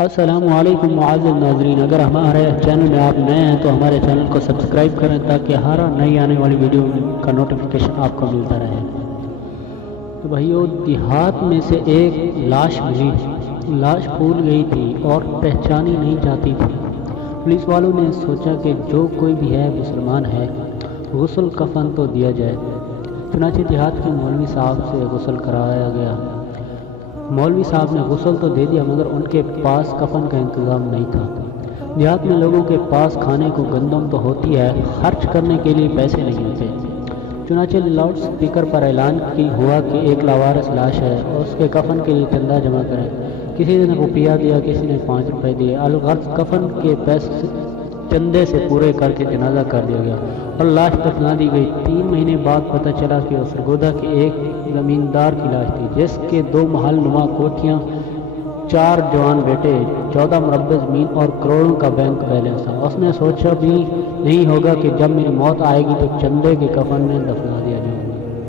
السلام علیکم معزز ناظرین، اگر ہمارے چینل میں آپ نئے ہیں تو ہمارے چینل کو سبسکرائب کریں تاکہ ہر نئی آنے والی ویڈیو کا نوٹیفیکیشن آپ کو ملتا رہے۔ تو بھائیو، دیہات میں سے ایک لاش ملی، لاش پھول گئی تھی اور پہچانی نہیں جاتی تھی۔ پولیس والوں نے سوچا کہ جو کوئی بھی ہے مسلمان ہے، غسل کفن تو دیا جائے۔ چنانچہ دیہات کے مولوی صاحب سے غسل کرایا گیا۔ مولوی صاحب نے غسل تو دے دیا مگر ان کے پاس کفن کا انتظام نہیں تھا۔ دیہات میں لوگوں کے پاس کھانے کو گندم تو ہوتی ہے، خرچ کرنے کے لیے پیسے نہیں ہوتے۔ چنانچہ لاؤڈ سپیکر پر اعلان کی ہوا کہ ایک لاوارث لاش ہے اور اس کے کفن کے لیے چندہ جمع کریں۔ کسی نے روپیہ دیا، کسی نے 5 روپے دیے۔ الغرض کفن کے پیسے چندے سے پورے کر کے جنازہ کر دیا گیا اور لاش دفنا دی گئی۔ 3 مہینے بعد پتہ چلا کہ وہ سرگودا کے ایک زمیندار کی لاش تھی، جس کے 2 محل نما کوٹھیاں، 4 جوان بیٹے، 14 مربع زمین اور کروڑوں کا بینک بیلنس تھا۔ اس نے سوچا بھی نہیں ہوگا کہ جب میری موت آئے گی تو چندے کے کفن میں دفنا